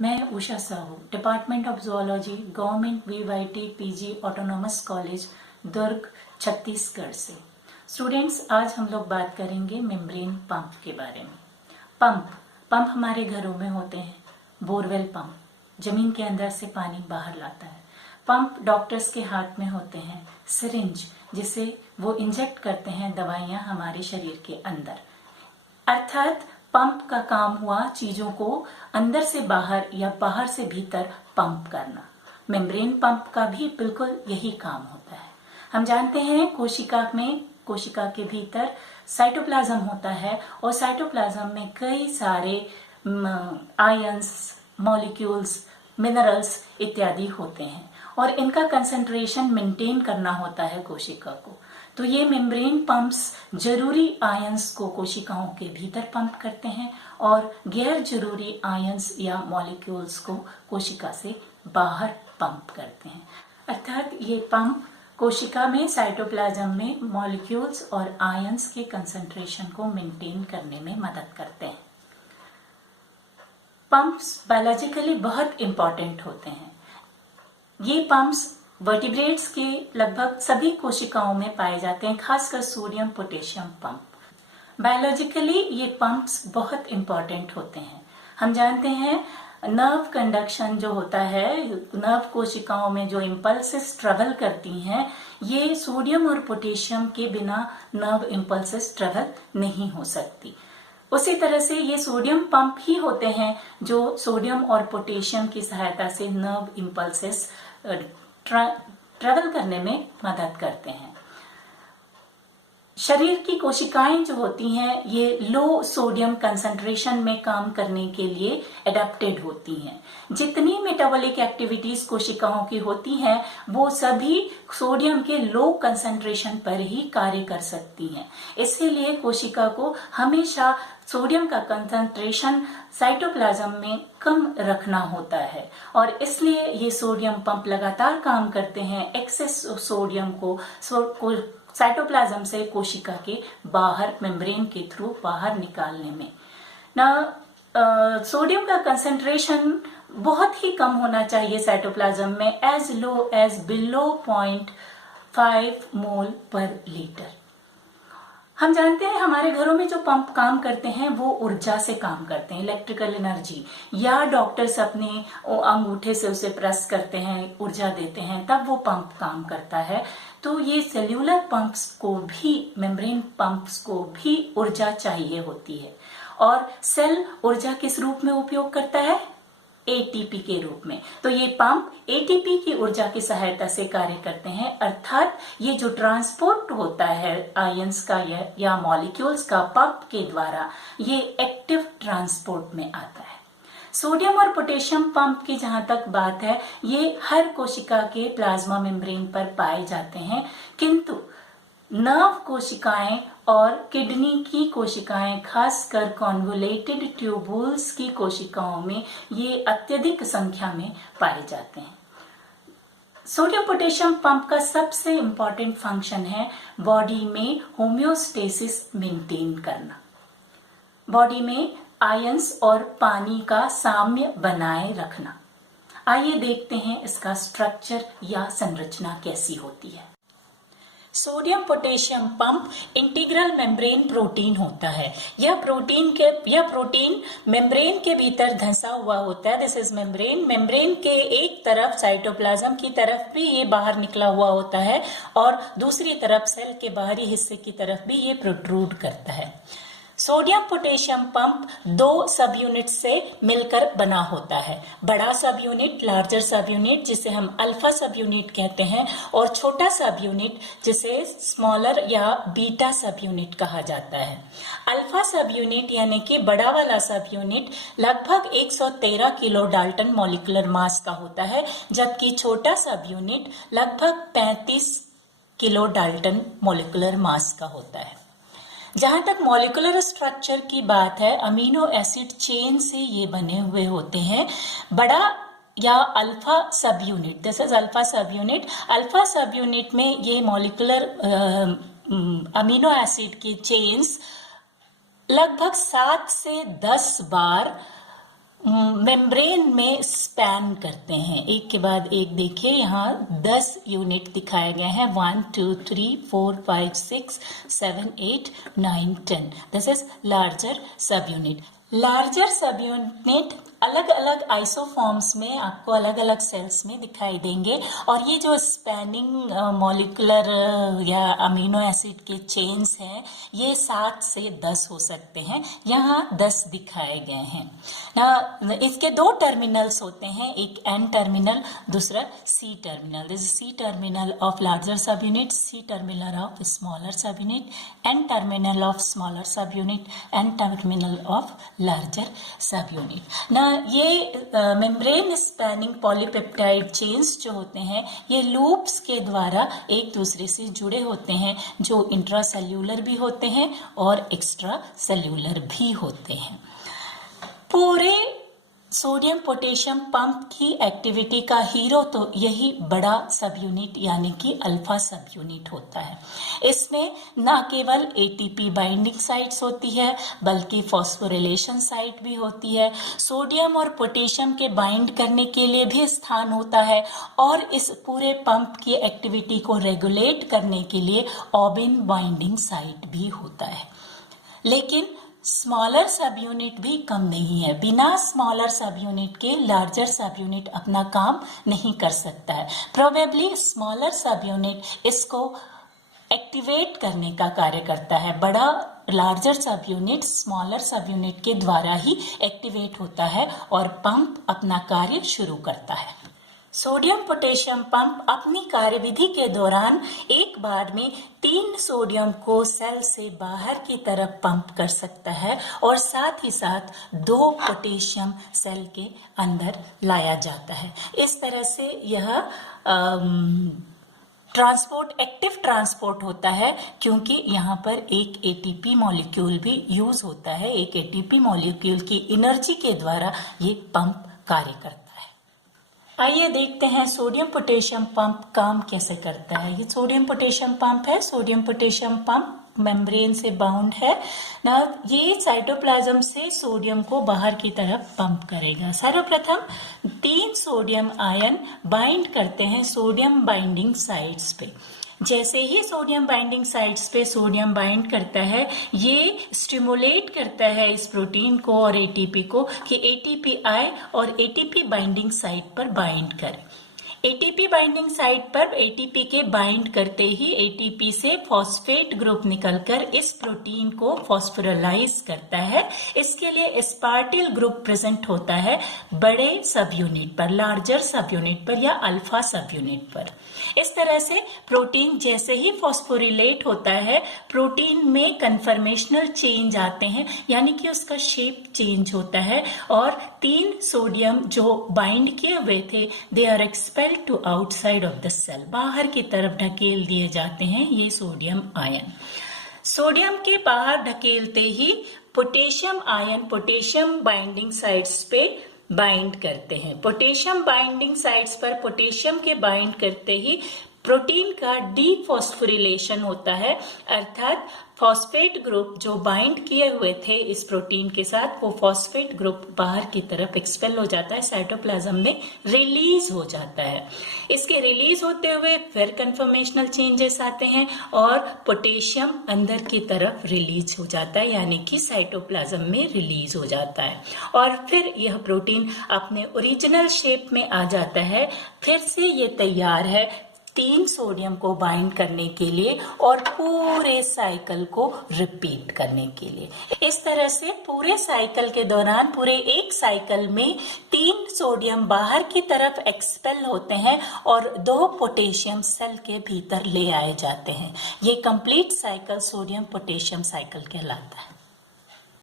मैं Usha Sahu, department of zoology, government VYT PG autonomous college, Durg, Chhattisgarh से। Students, आज हम लोग बात करेंगे मेम्ब्रेन पंप के बारे में। पंप हमारे घरों में होते हैं। बोरवेल पंप जमीन के अंदर से पानी बाहर लाता है। पंप डॉक्टर्स के हाथ में होते हैं। सिरिंज, जिसे वो इंजेक्ट करते हैं दवाइयाँ हमारे शरीर के अंदर। अर्थात पंप का काम हुआ चीजों को अंदर से बाहर या बाहर से भीतर पंप करना। मेम्ब्रेन पंप का भी बिल्कुल यही काम होता है। हम जानते हैं कोशिका के भीतर साइटोप्लाज्म होता है और साइटोप्लाज्म में कई सारे आयंस, मॉलिक्यूल्स, मिनरल्स इत्यादि होते हैं और इनका कंसंट्रेशन मेंटेन करना होता है कोशिका को। तो ये मेम्ब्रेन पंप्स जरूरी आयंस को कोशिकाओं के भीतर पंप करते हैं और गैर जरूरी आयंस या मॉलिक्यूल्स को कोशिका से बाहर पंप करते हैं। अर्थात ये पंप कोशिका में, साइटोप्लाज्म में मॉलिक्यूल्स और आयंस के कंसंट्रेशन को मेंटेन करने में मदद करते हैं। पंप्स बायोलॉजिकली बहुत इंपॉर्टेंट होते हैं। ये पंप्स वर्टिब्रेट्स के लगभग सभी कोशिकाओं में पाए जाते हैं, खासकर सोडियम पोटेशियम पंप। बायोलॉजिकली ये पंप्स बहुत इंपॉर्टेंट होते हैं। हम जानते हैं नर्व कंडक्शन जो होता है, नर्व कोशिकाओं में जो इम्पल्सेस ट्रेवल करती हैं, ये सोडियम और पोटेशियम के बिना नर्व इम्पल्सेस ट्रेवल नहीं हो सकती। उसी तरह से ये सोडियम पंप ही होते हैं जो सोडियम और पोटेशियम की सहायता से नर्व इम्पल्सेस ट्रेवल करने में मदद करते हैं। शरीर की कोशिकाएं जो होती हैं ये लो सोडियम कंसंट्रेशन में काम करने के लिए एडेप्टेड होती हैं। जितनी मेटाबॉलिक एक्टिविटीज कोशिकाओं की होती हैं वो सभी सोडियम के लो कंसंट्रेशन पर ही कार्य कर सकती हैं। इसीलिए कोशिका को हमेशा सोडियम का कंसंट्रेशन साइटोप्लाज्म में कम रखना होता है और इसलिए ये सोडियम पंप लगातार काम करते हैं एक्सेस सोडियम को साइटोप्लाज्म से कोशिका के बाहर मेम्ब्रेन के थ्रू बाहर निकालने में। सोडियम का कंसंट्रेशन बहुत ही कम होना चाहिए साइटोप्लाज्म में, एज लो एज बिलो 0.5 मोल पर लीटर। हम जानते हैं हमारे घरों में जो पंप काम करते हैं वो ऊर्जा से काम करते हैं, इलेक्ट्रिकल एनर्जी, या डॉक्टर्स अपने अंगूठे से उसे प्रेस करते हैं, ऊर्जा देते हैं, तब वो पंप काम करता है। तो ये सेल्यूलर पंप्स को भी, मेम्ब्रेन पंप्स को भी ऊर्जा चाहिए होती है और सेल ऊर्जा किस रूप में उपयोग करता है? एटीपी के रूप में। तो ये पंप एटीपी की ऊर्जा की सहायता से कार्य करते हैं। अर्थात ये जो ट्रांसपोर्ट होता है आयंस का या मॉलिक्यूल्स का पंप के द्वारा, ये एक्टिव ट्रांसपोर्ट में आता है। सोडियम और पोटेशियम पंप की जहां तक बात है, ये हर कोशिका के प्लाज्मा मेम्ब्रेन पर पाए जाते हैं, किंतु नर्व कोशिकाएं और किडनी की कोशिकाएं, खासकर कॉन्वोलेटेड ट्यूबुल्स की कोशिकाओं में ये अत्यधिक संख्या में पाए जाते हैं। सोडियम पोटेशियम पंप का सबसे इंपॉर्टेंट फंक्शन है बॉडी में होम्योस्टेसिस मेंटेन करना, बॉडी में आयंस और पानी का साम्य बनाए रखना। आइए देखते हैं इसका स्ट्रक्चर या संरचना कैसी होती है। Sodium potassium pump integral membrane protein होता है। यह प्रोटीन मेम्ब्रेन के भीतर धंसा हुआ होता है। दिस इज मेम्ब्रेन के एक तरफ साइटोप्लाज्म की तरफ भी ये बाहर निकला हुआ होता है और दूसरी तरफ सेल के बाहरी हिस्से की तरफ भी ये प्रोट्रूड करता है। सोडियम पोटेशियम पंप 2 सब यूनिट से मिलकर बना होता है। बड़ा सब यूनिट, लार्जर सब यूनिट, जिसे हम अल्फा सब यूनिट कहते हैं, और छोटा सब यूनिट जिसे स्मॉलर या बीटा सब यूनिट कहा जाता है। अल्फा सब यूनिट यानी कि बड़ा वाला सब यूनिट लगभग 113 किलो डाल्टन मॉलिक्यूलर मास का होता है, जबकि छोटा सब यूनिट लगभग 35 किलो डाल्टन मॉलिक्यूलर मास का होता है। जहां तक मॉलिक्यूलर स्ट्रक्चर की बात है, अमीनो एसिड चेन से ये बने हुए होते हैं। बड़ा या अल्फा सब यूनिट, दिस इज अल्फा सब यूनिट। अल्फा सब यूनिट में ये मॉलिक्यूलर अमीनो एसिड की चेन्स लगभग 7 से 10 बार मेम्ब्रेन में स्पैन करते हैं, एक के बाद एक। देखिए यहाँ 10 यूनिट दिखाए गए हैं, 1 2 3 4 5 6 7 8 9 10। This is larger sub unit. Larger sub unit अलग अलग आइसोफॉर्म्स में आपको अलग अलग सेल्स में दिखाई देंगे, और ये जो स्पैनिंग मॉलिक्यूलर या अमीनो एसिड के चेन्स हैं ये 7 से 10 हो सकते हैं। यहाँ 10 दिखाए गए हैं ना। इसके 2 टर्मिनल्स होते हैं, एक एन टर्मिनल, दूसरा C terminal. This C terminal of larger sub unit, C terminal of smaller sub unit, N terminal of smaller sub unit, N terminal of larger sub unit ना। ये मेम्ब्रेन स्पैनिंग पॉलीपेप्टाइड चेन्स जो होते हैं ये loops के द्वारा एक दूसरे से जुड़े होते हैं, जो इंट्रासेल्यूलर भी होते हैं और एक्स्ट्रा सेल्यूलर भी होते हैं। पूरे सोडियम पोटेशियम पंप की एक्टिविटी का हीरो तो यही बड़ा सब यूनिट यानी कि अल्फा सब यूनिट होता है। इसमें न केवल एटीपी बाइंडिंग साइट्स होती है बल्कि फॉस्फोरिलेशन साइट भी होती है। सोडियम और पोटेशियम के बाइंड करने के लिए भी स्थान होता है, और इस पूरे पंप की एक्टिविटी को रेगुलेट करने के लिए ऑबिन बाइंडिंग साइट भी होता है। लेकिन स्मॉलर सब यूनिट भी कम नहीं है। बिना स्मॉलर सब यूनिट के लार्जर सब यूनिट अपना काम नहीं कर सकता है। प्रोबेबली स्मॉलर सब यूनिट इसको एक्टिवेट करने का कार्य करता है। बड़ा larger sub unit smaller sub unit के द्वारा ही एक्टिवेट होता है और पंप अपना कार्य शुरू करता है। सोडियम पोटेशियम पंप अपनी कार्यविधि के दौरान एक बार में 3 सोडियम को सेल से बाहर की तरफ पंप कर सकता है, और साथ ही साथ 2 पोटेशियम सेल के अंदर लाया जाता है। इस तरह से यह एक्टिव ट्रांसपोर्ट होता है, क्योंकि यहाँ पर एक एटीपी मॉलिक्यूल भी यूज होता है। एक एटीपी मॉलिक्यूल की एनर्जी के द्वारा ये पंप कार्य करता है। आइए देखते हैं सोडियम पोटेशियम पंप काम कैसे करता है। ये सोडियम पोटेशियम पंप है। सोडियम पोटेशियम पंप मेम्ब्रेन से बाउंड है ना। ये साइटोप्लाज्म से सोडियम को बाहर की तरफ पंप करेगा। सर्वप्रथम 3 सोडियम आयन बाइंड करते हैं सोडियम बाइंडिंग साइट्स पे। जैसे ही सोडियम बाइंडिंग साइट्स पे सोडियम बाइंड करता है, ये स्टिमुलेट करता है इस प्रोटीन को और एटीपी को कि एटीपी आए और एटीपी बाइंडिंग साइट पर बाइंड करे। एटीपी बाइंडिंग साइट पर एटीपी के बाइंड करते ही एटीपी से फॉस्फेट ग्रुप निकलकर इस प्रोटीन को फॉस्फोराइलाइज करता है। इसके लिए एस्पार्टिल ग्रुप प्रेजेंट होता है बड़े सब यूनिट पर, लार्जर सब यूनिट पर या अल्फा सब यूनिट पर। इस तरह से प्रोटीन जैसे ही फॉस्फोरिलेट होता है, प्रोटीन में कन्फर्मेशनल चेंज आते हैं, यानी कि उसका शेप चेंज होता है, और 3 सोडियम जो बाइंड किए हुए थे they are expelled to outside of the cell, बाहर की तरफ ढकेल दिए जाते हैं ये सोडियम आयन। सोडियम के बाहर ढकेलते ही potassium ion potassium binding sites पे बाइंड करते हैं। पोटेशियम बाइंडिंग साइट्स पर पोटेशियम के बाइंड करते ही प्रोटीन का डीफॉस्फोरिलेशन होता है, अर्थात फॉस्फेट ग्रुप जो बाइंड किए हुए थे इस प्रोटीन के साथ, वो फॉस्फेट ग्रुप बाहर की तरफ एक्सपेल हो जाता है, साइटोप्लाज्म में रिलीज हो जाता है। इसके रिलीज होते हुए फिर कन्फर्मेशनल चेंजेस आते हैं और पोटेशियम अंदर की तरफ रिलीज हो जाता है, यानी कि साइटोप्लाज्म में रिलीज हो जाता है, और फिर यह प्रोटीन अपने ओरिजिनल शेप में आ जाता है। फिर से ये तैयार है 3 सोडियम को बाइंड करने के लिए और पूरे साइकिल को रिपीट करने के लिए। इस तरह से पूरे साइकिल के दौरान, पूरे एक साइकिल में 3 सोडियम बाहर की तरफ एक्सपेल होते हैं और 2 पोटेशियम सेल के भीतर ले आए जाते हैं। ये complete cycle sodium potassium cycle कहलाता है।